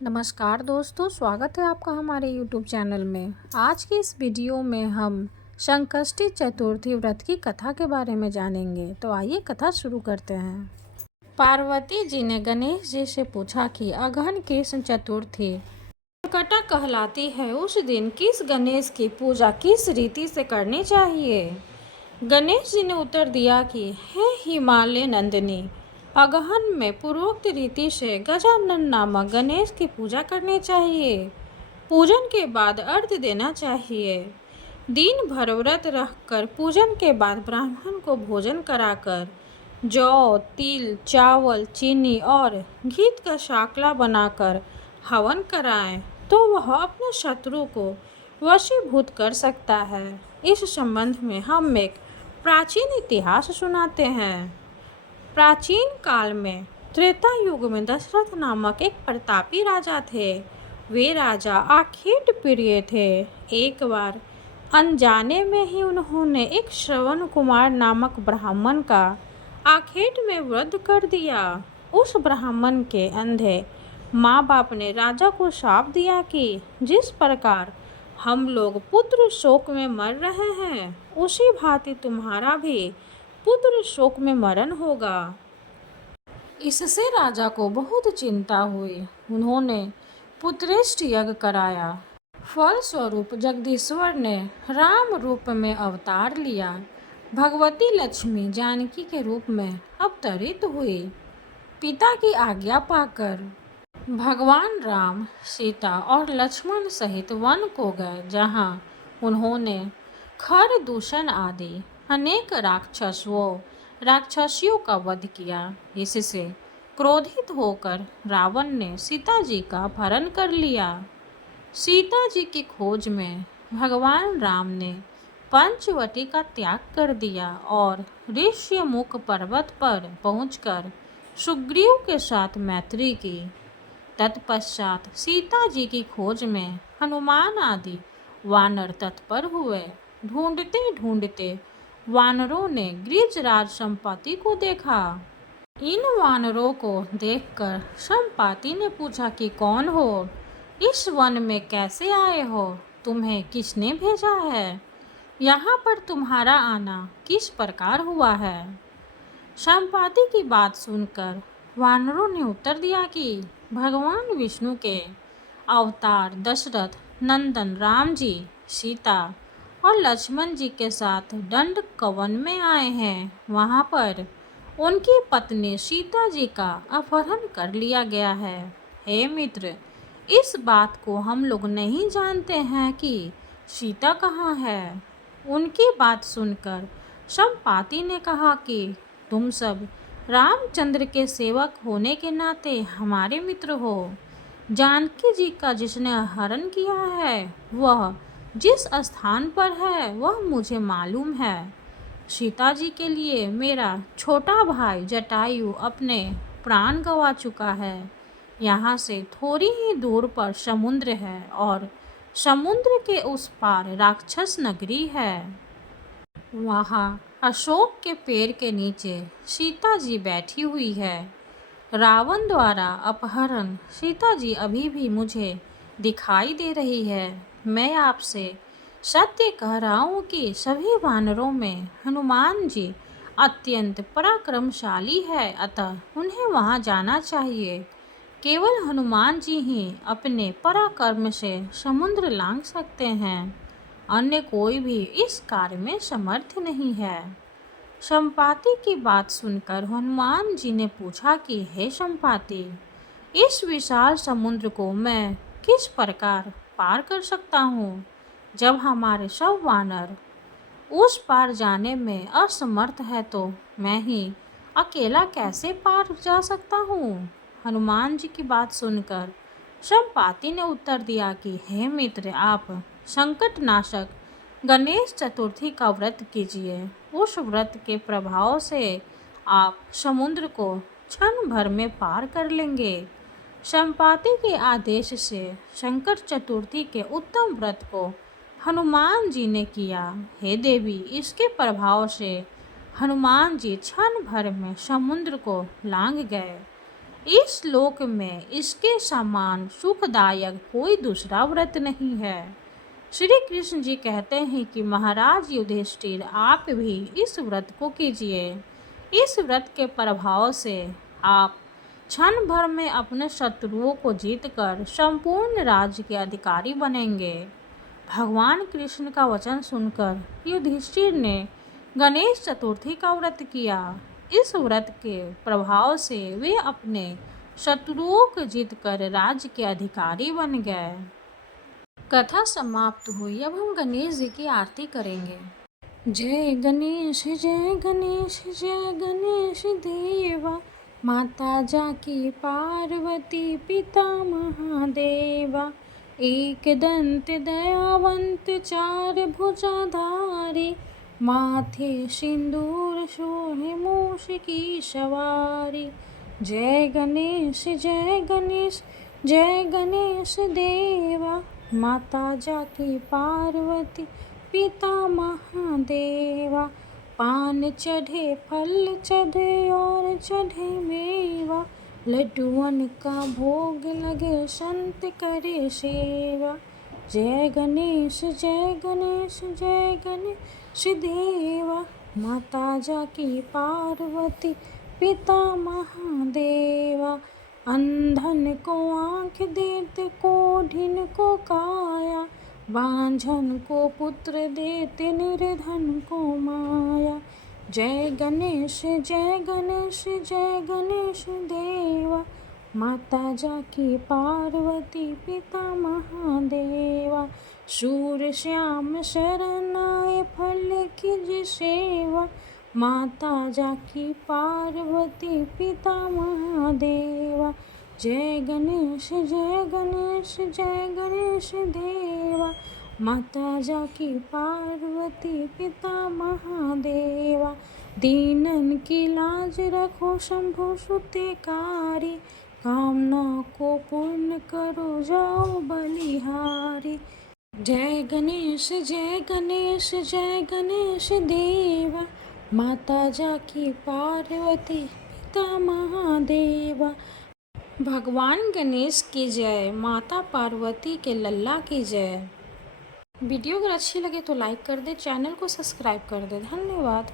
नमस्कार दोस्तों, स्वागत है आपका हमारे YouTube चैनल में। आज की इस वीडियो में हम संकष्टी चतुर्थी व्रत की कथा के बारे में जानेंगे। तो आइए कथा शुरू करते हैं। पार्वती जी ने गणेश जी से पूछा कि अगहन कृष्ण चतुर्थी कटा कहलाती है, उस दिन किस गणेश की पूजा किस रीति से करनी चाहिए। गणेश जी ने उत्तर दिया कि हे हिमालय नंदिनी, अगहन में पूर्वोक्त रीति से गजानन नामक गणेश की पूजा करनी चाहिए। पूजन के बाद अर्घ्य देना चाहिए। दिन भर व्रत रखकर पूजन के बाद ब्राह्मण को भोजन कराकर जौ, तिल, चावल, चीनी और घी का शाकला बनाकर हवन कराएं तो वह अपने शत्रु को वशीभूत कर सकता है। इस संबंध में हम एक प्राचीन इतिहास सुनाते हैं। प्राचीन काल में त्रेता युग में दशरथ नामक एक प्रतापी राजा थे। वे राजा आखेट प्रिय थे। एक बार अनजाने में ही उन्होंने एक श्रवण कुमार नामक ब्राह्मण का आखेट में वध कर दिया। उस ब्राह्मण के अंधे माँ बाप ने राजा को शाप दिया कि जिस प्रकार हम लोग पुत्र शोक में मर रहे हैं, उसी भांति तुम्हारा भी पुत्र शोक में मरण होगा। इससे राजा को बहुत चिंता हुई। उन्होंने पुत्रेष्ट यज्ञ कराया। फलस्वरूप जगदीश्वर ने राम रूप में अवतार लिया। भगवती लक्ष्मी जानकी के रूप में अवतरित हुई। पिता की आज्ञा पाकर भगवान राम, सीता और लक्ष्मण सहित वन को गए, जहां उन्होंने खर दूषण आदि अनेक राक्षसियों का वध किया। इससे क्रोधित होकर रावण ने सीता जी का अपहरण कर लिया। सीता जी की खोज में भगवान राम ने पंचवटी का त्याग कर दिया और ऋष्यमुख पर्वत पर पहुंचकर सुग्रीव के साथ मैत्री की। तत्पश्चात सीता जी की खोज में हनुमान आदि वानर तत्पर हुए। ढूंढते ढूंढते वानरों ने गिरिराज संपाति को देखा। इन वानरों को देखकर संपाति ने पूछा कि कौन हो, इस वन में कैसे आए हो, तुम्हें किसने भेजा है, यहाँ पर तुम्हारा आना किस प्रकार हुआ है। संपाति की बात सुनकर वानरों ने उत्तर दिया कि भगवान विष्णु के अवतार दशरथ नंदन राम जी सीता और लक्ष्मण जी के साथ दंडकवन में आए हैं। वहां पर उनकी पत्नी सीता जी का अपहरण कर लिया गया है। हे मित्र, इस बात को हम लोग नहीं जानते हैं कि सीता कहाँ है। उनकी बात सुनकर संपाति ने कहा कि तुम सब रामचंद्र के सेवक होने के नाते हमारे मित्र हो। जानकी जी का जिसने हरण किया है, वह जिस स्थान पर है वह मुझे मालूम है। सीता जी के लिए मेरा छोटा भाई जटायु अपने प्राण गंवा चुका है। यहाँ से थोड़ी ही दूर पर समुद्र है और समुद्र के उस पार राक्षस नगरी है। वहाँ अशोक के पेड़ के नीचे सीता जी बैठी हुई है। रावण द्वारा अपहरण सीता जी अभी भी मुझे दिखाई दे रही है। मैं आपसे सत्य कह रहा हूँ कि सभी वानरों में हनुमान जी अत्यंत पराक्रमशाली है, अतः उन्हें वहाँ जाना चाहिए। केवल हनुमान जी ही अपने पराक्रम से समुद्र लांघ सकते हैं, अन्य कोई भी इस कार्य में समर्थ नहीं है। संपाति की बात सुनकर हनुमान जी ने पूछा कि हे संपाति, इस विशाल समुद्र को मैं किस प्रकार पार कर सकता हूँ, जब हमारे सब वानर उस पार जाने में असमर्थ है, तो मैं ही अकेला कैसे पार जा सकता हूँ। हनुमान जी की बात सुनकर संपाति ने उत्तर दिया कि हे मित्र, आप संकट नाशक गणेश चतुर्थी का व्रत कीजिए। उस व्रत के प्रभाव से आप समुद्र को क्षण भर में पार कर लेंगे। संपाति के आदेश से संकट चतुर्थी के उत्तम व्रत को हनुमान जी ने किया। हे देवी, इसके प्रभाव से हनुमान जी क्षण भर में समुद्र को लांघ गए। इस लोक में इसके समान सुखदायक कोई दूसरा व्रत नहीं है। श्री कृष्ण जी कहते हैं कि महाराज युधिष्ठिर आप भी इस व्रत को कीजिए। इस व्रत के प्रभाव से आप क्षण भर में अपने शत्रुओं को जीतकर संपूर्ण राज्य के अधिकारी बनेंगे। भगवान कृष्ण का वचन सुनकर युधिष्ठिर ने गणेश चतुर्थी का व्रत किया। इस व्रत के प्रभाव से वे अपने शत्रुओं को जीतकर राज्य के अधिकारी बन गए। कथा समाप्त हुई। अब हम गणेश जी की आरती करेंगे। जय गणेश जय गणेश जय गणेश देवा, माता जाकी पार्वती पिता महादेवा। एक दंत दयावंत चार भुजाधारी, माथे सिंदूर शोभे मूष की सवारी। जय गणेश जय गणेश जय गणेश देवा, माता जाकी पार्वती पिता महादेवा। पान चढ़े फल चढ़े और चढ़े मेवा, लड्डुअन का भोग लगे संत करे सेवा। जय गणेश जय गणेश जय गणेश देवा, माता जाकी पार्वती पिता महादेवा। अंधन को आँख देते कोढ़िन को काया, बांझन को पुत्र देते निर्धन को माया। जय गणेश जय गणेश जय गणेश देवा, माता जाकी पार्वती पिता महादेवा। सूर श्याम शरण आए फल की सेवा, माता जाकी पार्वती पिता महादेवा। जय गणेश जय गणेश जय गणेश देवा, माता जाकी पार्वती पिता महादेवा। दीनन की लाज रखो शंभु सुतेकारी, कामना को पूर्ण करो जाओ बलिहारी। जय गणेश जय गणेश जय गणेश देवा, माता जाकी पार्वती पिता महादेवा। भगवान गणेश की जय, माता पार्वती के लल्ला की जय। वीडियो अगर अच्छी लगे तो लाइक कर दे, चैनल को सब्सक्राइब कर दे। धन्यवाद।